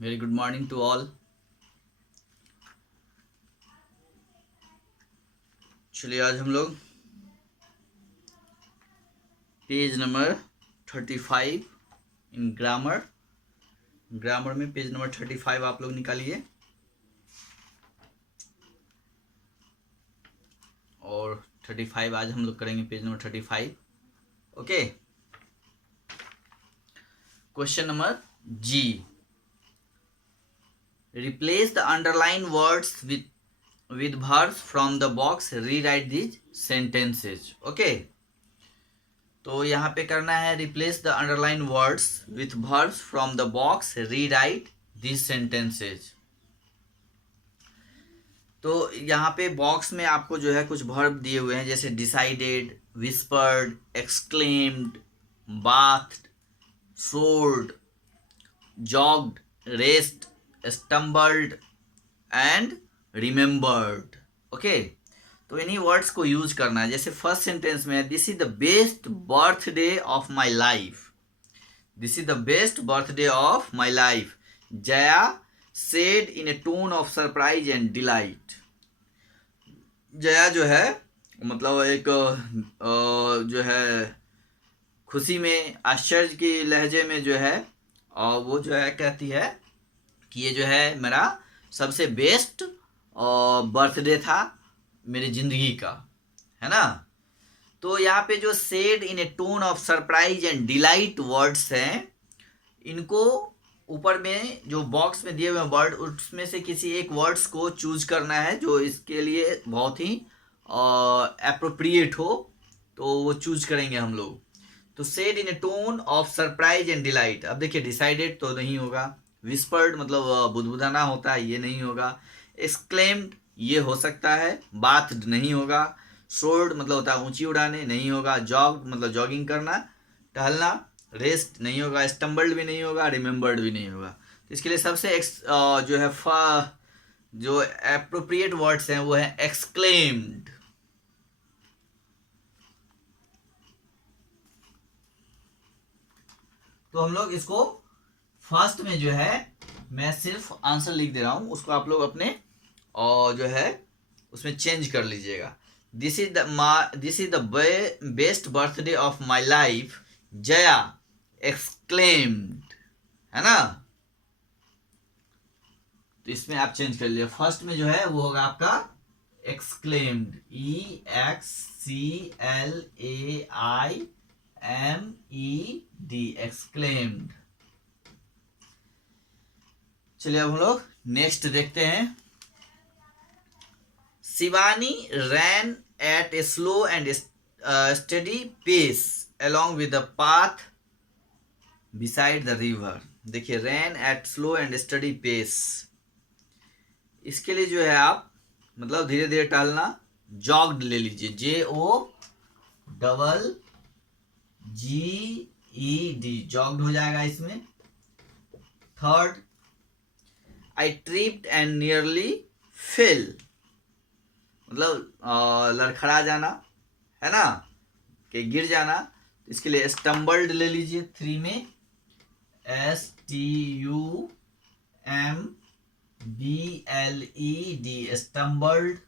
Very good morning to all. चलिए आज हम लोग पेज नंबर 35 इन ग्रामर में पेज नंबर 35 आप लोग निकालिए और 35 आज हम लोग करेंगे page number 35। Okay, question number G, replace the underline words with verbs from the box, rewrite these sentences। Okay, तो यहाँ पे करना है replace the underline words with verbs from the box, rewrite this sentences. तो यहाँ पे box में आपको जो है कुछ वर्ब दिए हुए हैं, जैसे decided, whispered, exclaimed, bath, sold, jogged, rest, stumbled and remembered. Okay, तो इन्हीं वर्ड्स को यूज करना है। जैसे फर्स्ट सेंटेंस में है, this is the best birthday of my life. This is the best birthday of my life, Jaya said in A tone of surprise and delight. Jaya जो है मतलब एक जो है खुशी में, आश्चर्य की लहजे में जो है, और वो जो है कहती है कि ये जो है मेरा सबसे बेस्ट बर्थडे था मेरी जिंदगी का, है ना। तो यहाँ पे जो said in A tone of surprise and delight words हैं, इनको ऊपर में जो बॉक्स में दिए हुए वर्ड, उसमें से किसी एक वर्ड्स को चूज करना है जो इसके लिए बहुत ही एप्रोप्रिएट हो, तो वो चूज करेंगे हम लोग। तो said in A tone of surprise and delight, अब देखिए डिसाइडेड तो नहीं होगा, विस्पर्ड मतलब बुदबुदाना होता है, ये नहीं होगा, एक्सक्लेम्ड ये हो सकता है, बाथ नहीं होगा, सोर्ड मतलब होता है ऊंची उड़ाने, नहीं होगा, जॉग मतलब जॉगिंग करना, टहलना, रेस्ट नहीं होगा, स्टम्बल्ड भी नहीं होगा, रिमेम्बर्ड भी नहीं होगा। तो इसके लिए सबसे जो है जो एप्रोप्रिएट वर्ड्स हैं वो है एक्सक्लेम्ड। तो हम लोग इसको फर्स्ट में जो है मैं सिर्फ आंसर लिख दे रहा हूं, उसको आप लोग अपने और जो है उसमें चेंज कर लीजिएगा। This is the best birthday of my life, Jaya exclaimed, है ना। तो इसमें आप चेंज कर लीजिए। फर्स्ट में जो है वो होगा आपका एक्सक्लेम्ड, EXCLAIMED, एक्सक्लेम्ड। चलिए अब हम लोग नेक्स्ट देखते हैं। Shivani ran at a slow and steady pace along with the path beside the river। देखिए ran at slow and steady pace, इसके लिए जो है आप मतलब धीरे धीरे टहलना, जॉग्ड ले लीजिए, JOGGED, जॉग्ड हो जाएगा इसमें। Third, I tripped and nearly fail, मतलब लड़खड़ा जाना, है ना, कि गिर जाना। इसके लिए स्टम्बल्ड ले लीजिए, 3 में STUMBLED, stumbled.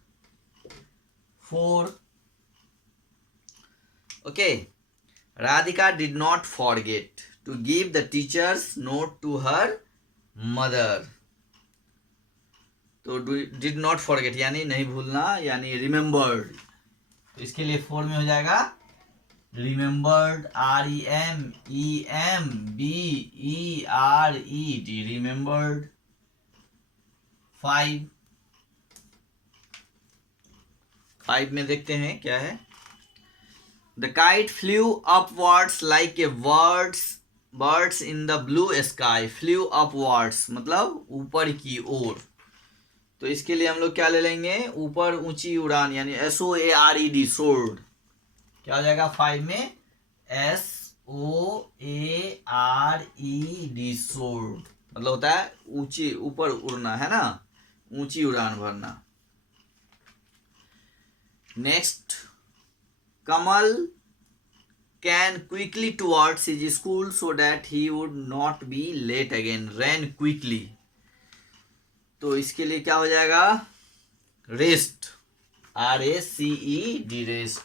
4, okay, Radhika did not forget to give the teacher's note to her mother. तो डिड नॉट फॉरगेट यानी नहीं भूलना, यानी रिमेम्बर्ड। तो इसके लिए 4 में हो जाएगा रिमेम्बर्ड, REMEMBERED, रिमेम्बर्ड। 5 में देखते हैं क्या है। The kite flu upwards like a birds in the blue sky. Flu upwards मतलब ऊपर की ओर, तो इसके लिए हम लोग क्या ले लेंगे, ऊपर ऊंची उड़ान, यानी SOARED, सोर्ड। क्या हो जाएगा 5 में, SOARED, सोर्ड मतलब होता है ऊंची, ऊपर उड़ना, है ना, ऊंची उड़ान भरना। Next, Kamal can quickly towards his school so that he would not be late again. Ran quickly, तो इसके लिए क्या हो जाएगा, रेस्ट, RACED, रेस्ट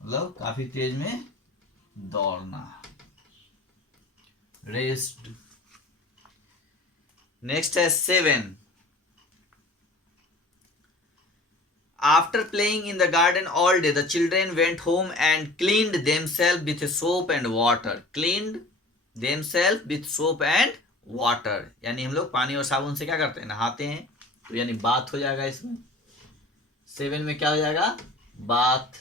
मतलब काफी तेज में दौड़ना, रेस्ट। नेक्स्ट है 7, after playing in the garden all day the children went home and cleaned themselves with soap and water, cleaned themselves with soap and water, यानी हम लोग पानी और साबुन से क्या करते हैं, नहाते हैं, तो यानी बात हो जाएगा इसमें। 7 में क्या हो जाएगा, बाथ।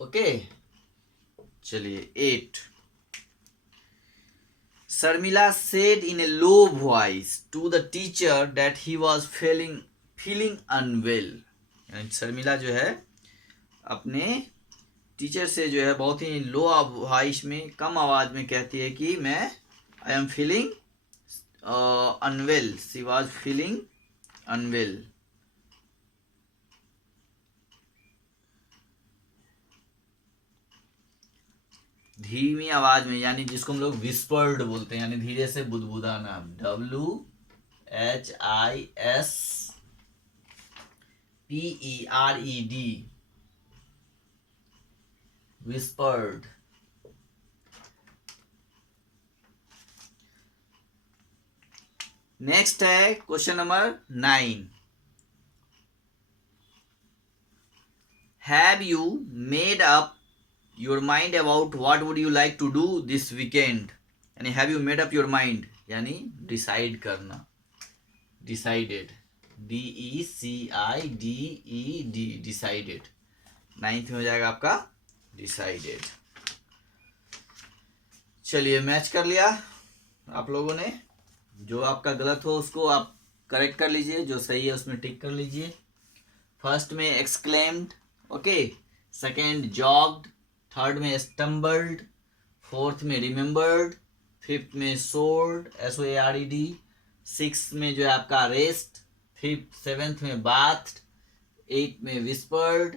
ओके चलिए 8, Sharmila said in a low voice to the teacher that he was feeling unwell, यानी शर्मिला जो है अपने टीचर से जो है बहुत ही लो वॉइस में, कम आवाज में कहती है कि मैं I am feeling unwell, she was feeling unwell. धीमी आवाज में, यानी जिसको हम लोग विस्पर्ड बोलते हैं, यानी धीरे से बुदबुदाना, WHISPERED, विस्पर्ड। नेक्स्ट है question number 9, have you made up your mind about what would you like to do this weekend, यानी have you made up your mind, यानी डिसाइड करना, डिसाइडेड, DECIDED, डिसाइडेड। 9th में हो जाएगा आपका decided. चलिए match कर लिया आप लोगों ने, जो आपका गलत हो उसको आप करेक्ट कर लीजिए, जो सही है उसमें टिक कर लीजिए। फर्स्ट में एक्सक्लेम्ड, ओके, सेकेंड जॉग्ड, थर्ड में स्टम्बल्ड, फोर्थ में रिमेम्बर्ड, फिफ्थ में सोर्ड, SOARED, सिक्स में जो है आपका रेस्ट, फिफ्थ 7th में बाथ, 8th में विस्पर्ड,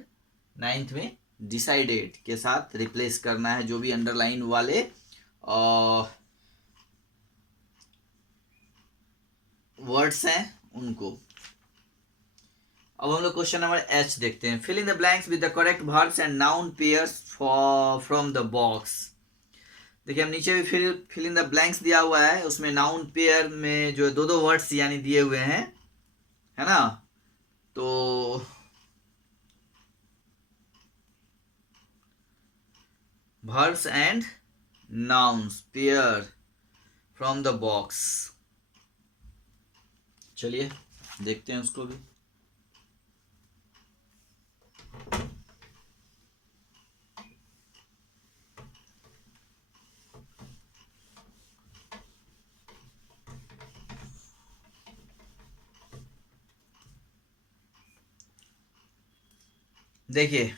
9th में डिसाइडेड के साथ रिप्लेस करना है जो भी अंडरलाइन वाले वर्ड्स हैं उनको। अब हम लोग क्वेश्चन नंबर H देखते हैं, fill in the blanks with the correct verbs and noun pairs from the box. देखिए हम नीचे भी फिल इन द ब्लैंक्स दिया हुआ है, उसमें नाउन पेयर में जो दो वर्ड्स यानी दिए हुए हैं, है ना, तो verbs and nouns pair from the box। चलिए देखते हैं उसको भी। देखिए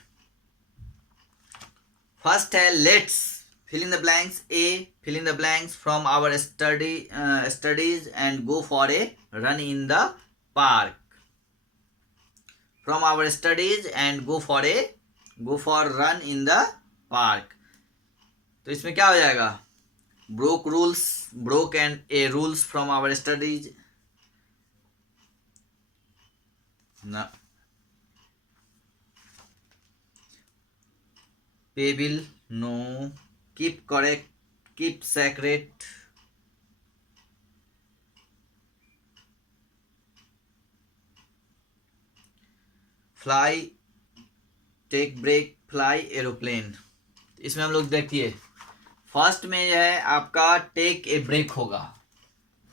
फर्स्ट है let's fill in the blanks, A, fill in the blanks from our studies and go for a run in the park, from our studies and go for run in the park। तो इसमें क्या हो जाएगा, broke and a rules from our studies, ना, pay bill, no, keep correct, keep sacred, fly, take break, fly aeroplane. इसमें हम लोग देखिए फर्स्ट में जो है आपका टेक ए ब्रेक होगा,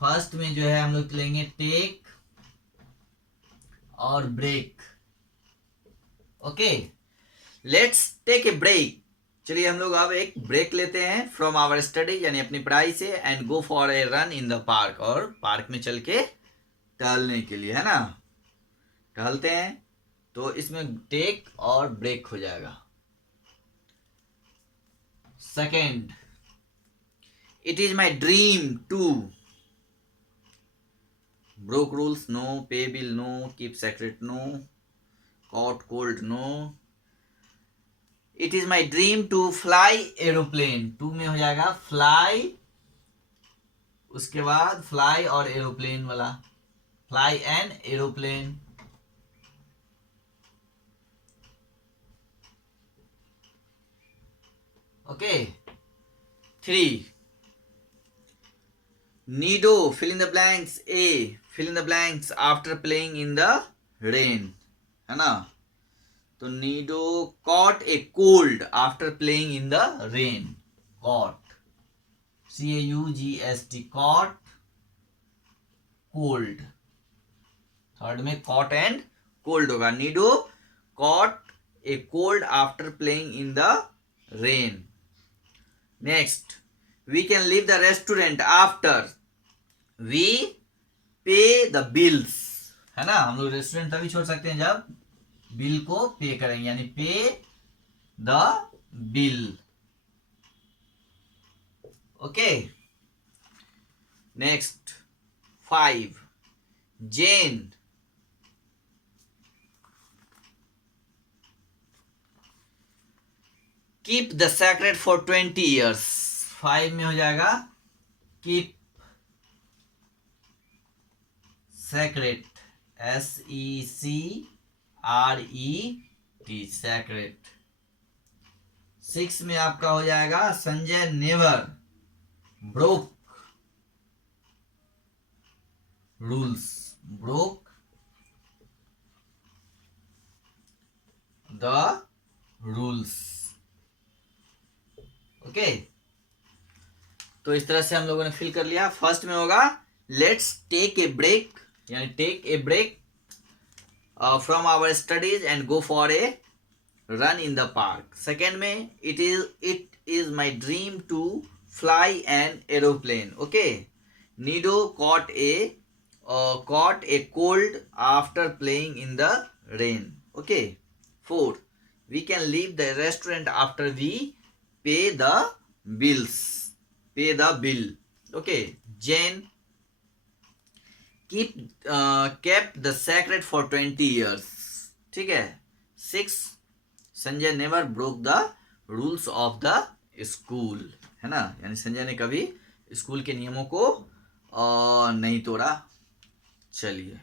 फर्स्ट में जो है हम लोग लेंगे टेक और break. Okay let's take a break, चलिए हम लोग अब एक ब्रेक लेते हैं फ्रॉम आवर स्टडी यानी अपनी पढ़ाई से, and go for a run in the park, और पार्क में चल के टहलने के लिए, है ना, टहलते हैं, तो इसमें टेक और ब्रेक हो जाएगा। Second, it is my dream to, broke rules no, pay bill no, keep secret no, caught cold no, it is my dream to fly aeroplane, two में हो जाएगा फ्लाई उसके बाद फ्लाई और एरोप्लेन वाला, fly an aeroplane. Okay. 3 Nido fill in the blanks, A fill in the blanks after playing in the rain, है ना। तो Nido caught a cold after playing in the rain, caught, CAUGST, caught cold. Third में caught and cold होगा। Nido caught a cold after playing in the rain. Next, we can leave the restaurant after we pay the bills, है ना। हम लोग restaurant तभी छोड़ सकते हैं जब बिल को पे करेंगे, यानी pay the bill. Okay. Next 5 Jane keep the secret for 20 years। 5 में हो जाएगा कीप सेक्रेट, SECRET, सेक्रेट। 6 में आपका हो जाएगा Sanjay never broke rules, broke the rules. Okay. तो इस तरह से हम लोगों ने फिल कर लिया। फर्स्ट में होगा लेट्स टेक ए ब्रेक, यानी take a break from our studies and go for a run in the park. Second में it is my dream to fly an aeroplane. Okay. नीडो caught a cold after playing in the rain. Okay. 4 we can leave the restaurant after we pay the bills, pay the bill. Okay. Jane kept the secret for 20 years, ठीक है। 6 Sanjay never broke the rules of the school, है ना, यानी संजय ने कभी school के नियमों को नहीं तोड़ा। चलिए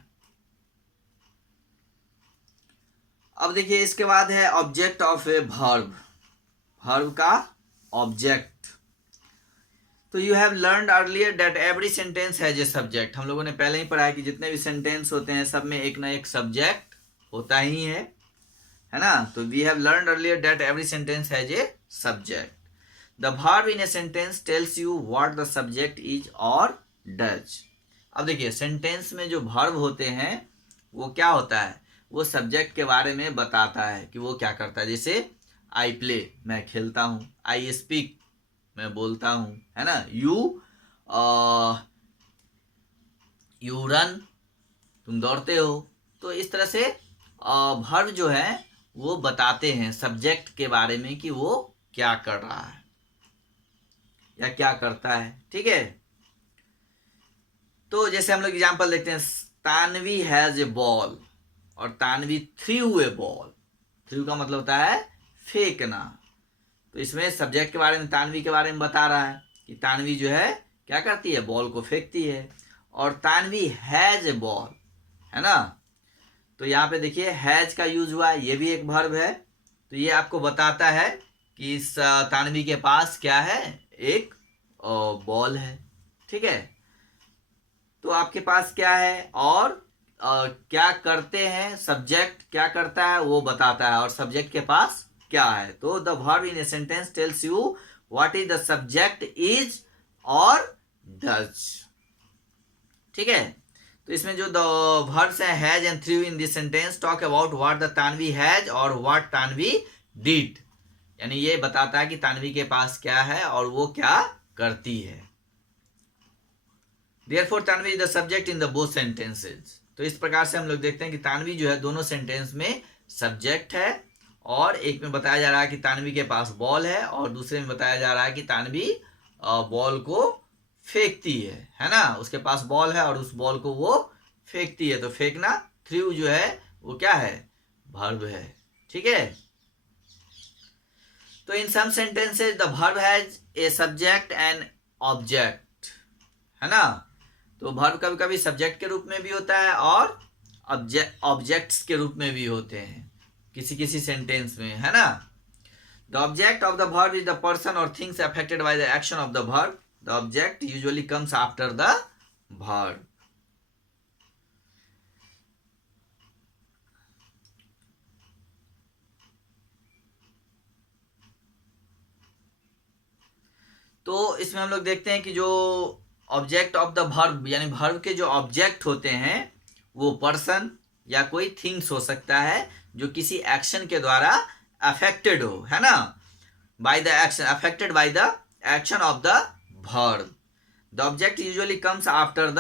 अब देखिए, इसके बाद है object of a verb, verb का ऑब्जेक्ट। तो you have learned earlier that every sentence has a subject. हम लोगों ने पहले ही पढ़ा है कि जितने भी सेंटेंस होते हैं सब में एक ना एक सब्जेक्ट होता ही है ना। तो we have learned earlier that every sentence has a subject. The verb in a sentence tells you what the subject is और डज। अब देखिए, सेंटेंस में जो वर्ब होते हैं वो क्या होता है, वो सब्जेक्ट के बारे में बताता है कि वो क्या करता है। जैसे आई प्ले, मैं खेलता हूँ। आई स्पीक, मैं बोलता हूँ, है ना। यू रन, तुम दौड़ते हो। तो इस तरह से वर्ब जो है वो बताते हैं सब्जेक्ट के बारे में कि वो क्या कर रहा है या क्या करता है, ठीक है। तो जैसे हम लोग एग्जांपल देखते हैं, तानवी हैज ए बॉल और Tanvi through a ball. Through का मतलब होता है फेंकना। तो इसमें सब्जेक्ट के बारे में, तानवी के बारे में बता रहा है कि तानवी जो है क्या करती है, बॉल को फेंकती है। और तानवी हैज ए बॉल, है ना। तो यहाँ पे देखिए हैज का यूज हुआ, ये भी एक वर्ब है। तो ये आपको बताता है कि इस तानवी के पास क्या है, एक बॉल है, ठीक है। तो आपके पास क्या है और क्या करते हैं, सब्जेक्ट क्या करता है वो बताता है, और सब्जेक्ट के पास क्या है। तो the verb in a sentence tells you what is the subject is और डज, ठीक है। तो इसमें जो द वर्ब्स हैं has and through in this sentence talk about what the Tanvi has और व्हाट तानवी डिड, यानी ये बताता है कि तानवी के पास क्या है और वो क्या करती है। Therefore Tanvi is the subject in the both sentences. तो इस प्रकार से हम लोग देखते हैं कि तानवी जो है दोनों सेंटेंस में सब्जेक्ट है, और एक में बताया जा रहा है कि तानवी के पास बॉल है और दूसरे में बताया जा रहा है कि तानवी बॉल को फेंकती है ना। उसके पास बॉल है और उस बॉल को वो फेंकती है। तो फेंकना, थ्रू जो है वो क्या है, वर्ब है, ठीक है। तो in some sentences the verb has a subject and object, है ना। तो वर्ब कभी कभी सब्जेक्ट के रूप में भी होता है और ऑब्जेक्ट्स के रूप में भी होते हैं किसी किसी सेंटेंस में, है ना। The object of the verb is the person और things affected by the action of the verb. The object usually comes after the verb. तो इसमें हम लोग देखते हैं कि जो ऑब्जेक्ट ऑफ द वर्ब यानी वर्ब के जो ऑब्जेक्ट होते हैं वो पर्सन या कोई थिंग्स हो सकता है जो किसी एक्शन के द्वारा अफेक्टेड हो, है ना, bye the action, affected by the action of the verb. The object usually comes after the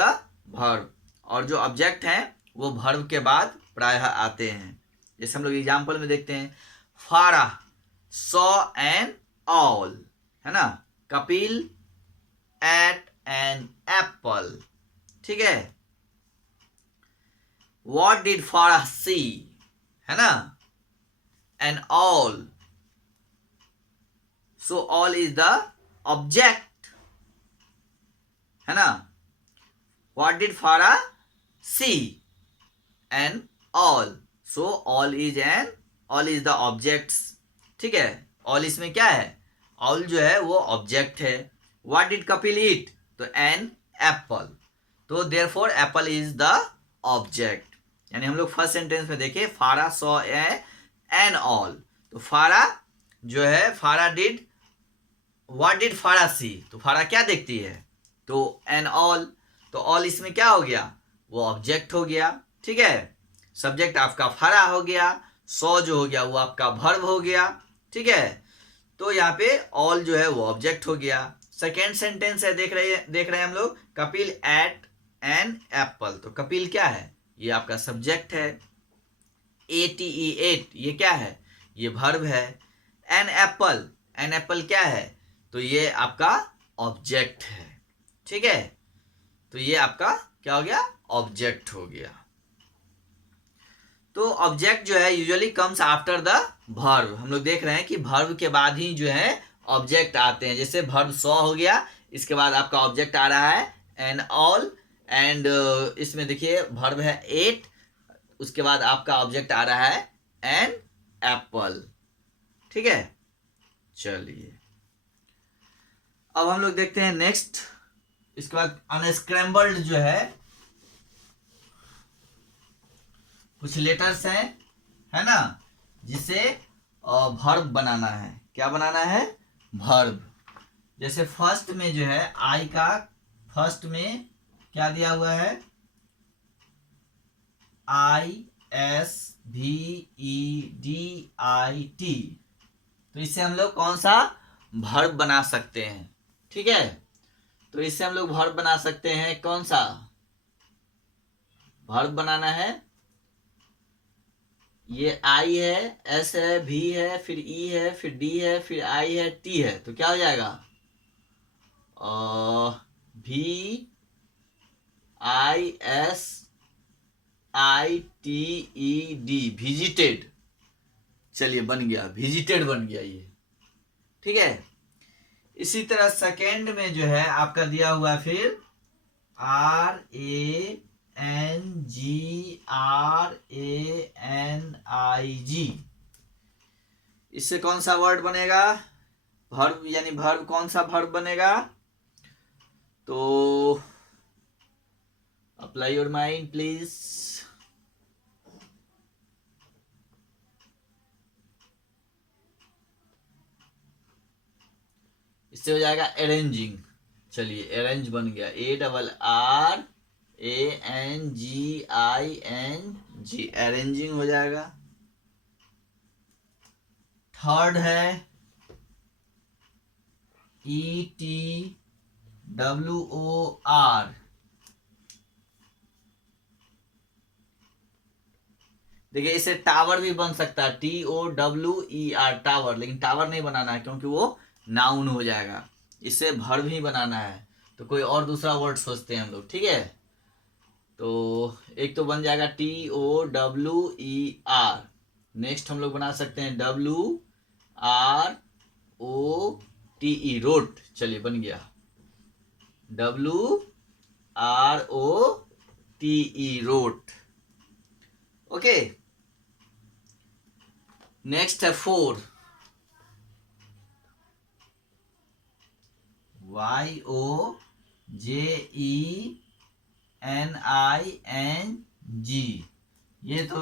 verb. और जो ऑब्जेक्ट हैं वो वर्ब के बाद प्रायः आते हैं. जैसे हम लोग एग्जाम्पल में देखते हैं, फारा सॉ एन ऑल, है ना. Kapil ate an apple. ठीक है. व्हाट डिड फारा सी, है ना. An owl. So owl is the object, है ना. What did Farah see an owl. So owl is the objects. ठीक है. ऑल इसमें क्या है, ऑल जो है वो ऑब्जेक्ट है. व्हाट डिड कपिल ईट, तो एन एप्पल. तो therefore Apple is the object. यानी हम लोग फर्स्ट सेंटेंस में देखें, फारा सॉ एन ऑल. तो फारा जो है, फारा डिड, व्हाट डिड फारा सी, तो फारा क्या देखती है, तो एन ऑल. तो ऑल इसमें क्या हो गया, वो ऑब्जेक्ट हो गया. ठीक है. सब्जेक्ट आपका फारा हो गया, सॉ जो हो गया वो आपका वर्ब हो गया. ठीक है. तो यहाँ पे ऑल जो है वो ऑब्जेक्ट हो गया. सेकेंड सेंटेंस है, देख रहे हैं हम लोग, कपिल एट एन एप्पल. तो कपिल क्या है, ये आपका सब्जेक्ट है. ATE एट, ये क्या है, ये वर्ब है. एन एप्पल क्या है, तो ये आपका ऑब्जेक्ट है. ठीक है. तो ये आपका क्या हो गया, ऑब्जेक्ट हो गया. तो ऑब्जेक्ट जो है usually comes after the verb. हम लोग देख रहे हैं कि वर्ब के बाद ही जो है ऑब्जेक्ट आते हैं. जैसे वर्ब सॉ हो गया, इसके बाद आपका ऑब्जेक्ट आ रहा है एन ऑल. एंड इसमें देखिए वर्ब है एट, उसके बाद आपका ऑब्जेक्ट आ रहा है एन एप्पल. ठीक है. चलिए अब हम लोग देखते हैं नेक्स्ट. इसके बाद अनस्क्रैम्बल्ड जो है, कुछ लेटर्स हैं, है ना, जिसे वर्ब बनाना है. क्या बनाना है, वर्ब. जैसे फर्स्ट में जो है आई का फर्स्ट में क्या दिया हुआ है, ISVEDIT. तो इससे हम लोग कौन सा वर्ब बना सकते हैं. ठीक है. तो इससे हम लोग वर्ब बना सकते हैं, कौन सा वर्ब बनाना है. ये आई है, एस है, भी है, फिर ई है, फिर डी है, फिर आई है, टी है. तो क्या हो जाएगा, VISITED, विजिटेड. चलिए बन गया, विजिटेड बन गया ये. ठीक है. इसी तरह सेकेंड में जो है आपका दिया हुआ है फिर RANGRANIG. इससे कौन सा वर्ड बनेगा, वर्ब, यानी वर्ब, कौन सा वर्ब बनेगा. तो अप्लाई योर माइंड प्लीज. इससे हो जाएगा अरेंजिंग. चलिए अरेंज बन गया, ARRANGING, अरेंजिंग हो जाएगा. थर्ड है ETWOR. देखिए इसे टावर भी बन सकता है, TOWER, टावर. लेकिन टावर नहीं बनाना है क्योंकि वो नाउन हो जाएगा. इसे वर्ब ही बनाना है. तो कोई और दूसरा वर्ड सोचते हैं हम लोग. ठीक है. तो एक तो बन जाएगा TOWER. नेक्स्ट हम लोग बना सकते हैं WROTE, रोट. चलिए बन गया, WROTE. ROTE, wrote. Okay, next है 4, YOJENING. ये तो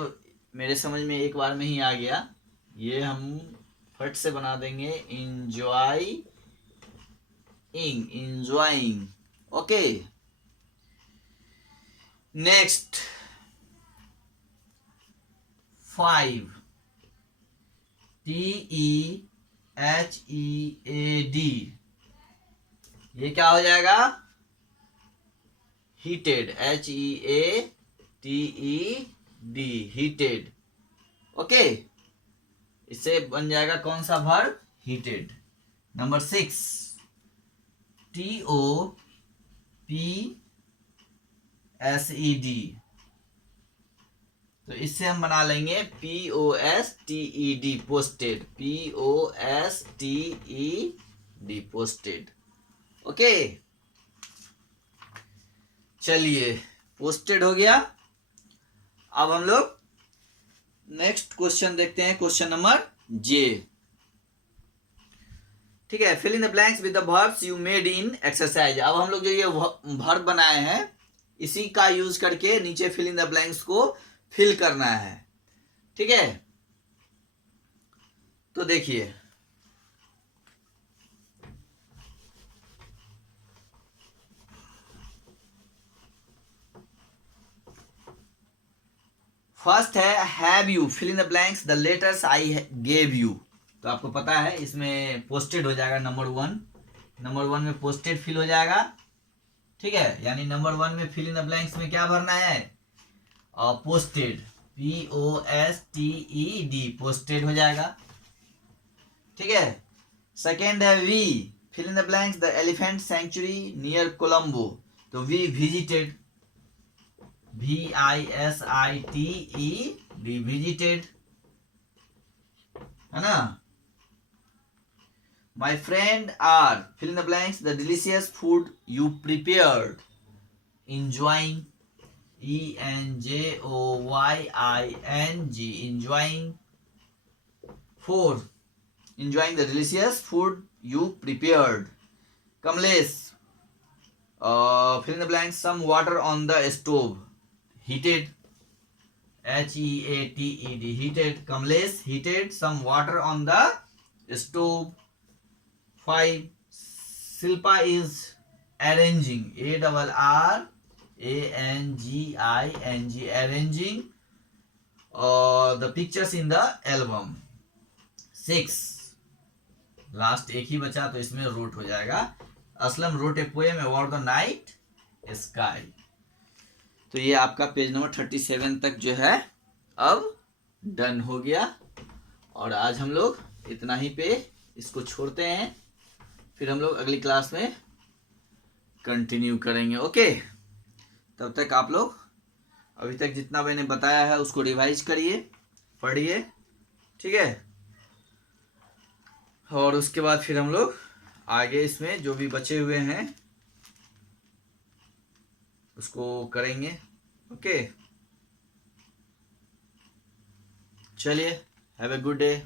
मेरे समझ में एक बार में ही आ गया, ये हम फट से बना देंगे. इंजॉइंग. Okay, next 5, TEHEAD. ये क्या हो जाएगा? हीटेड. HEATED, heated. ओके, इससे बन जाएगा कौन सा वर्ब? हीटेड. Number 6, TOPSED. तो इससे हम बना लेंगे POSTED, posted. POSTED, posted. Okay, चलिए, पोस्टेड हो गया. अब हम लोग नेक्स्ट क्वेश्चन देखते हैं, क्वेश्चन नंबर J. ठीक है, fill in the blanks with the verbs you made in exercise. अब हम लोग जो ये वर्ब बनाए हैं, इसी का यूज करके नीचे फिल इन द ब्लैंक्स को फिल करना है. ठीक है, तो देखिए, फर्स्ट है have you, fill in the blanks the letters I gave you. तो आपको पता है इसमें पोस्टेड हो जाएगा नंबर 1. नंबर 1 में पोस्टेड फिल हो जाएगा. ठीक है, यानी नंबर 1 में फिल इन द ब्लैंक्स में क्या भरना है? पोस्टेड. POSTED, पोस्टेड हो जाएगा. ठीक है, सेकेंड है we, fill in the blanks the elephant sanctuary near Colombo. तो वी विजिटेड. VISITED, विजिटेड, है ना. My friend are, fill in the blanks, the delicious food you prepared. Enjoying. ENJOYING, enjoying. 4, enjoying the delicious food you prepared. Kamlesh, fill in the blanks, some water on the stove. Heated. HEATED, heated. Kamlesh heated some water on the stove. 5, Silpa is arranging. ARRANGING, arranging the pictures in the album. 6, last एक ही बचा, तो इसमें road हो जाएगा. Aslam wrote a poem about the night sky. तो ये आपका page number 37 तक जो है अब डन हो गया. और आज हम लोग इतना ही पे इसको छोड़ते हैं, फिर हम लोग अगली क्लास में कंटिन्यू करेंगे. ओके, तब तक आप लोग अभी तक जितना मैंने बताया है उसको रिवाइज करिए, पढ़िए. ठीक है, और उसके बाद फिर हम लोग आगे इसमें जो भी बचे हुए हैं उसको करेंगे. ओके, चलिए, हैव ए गुड डे.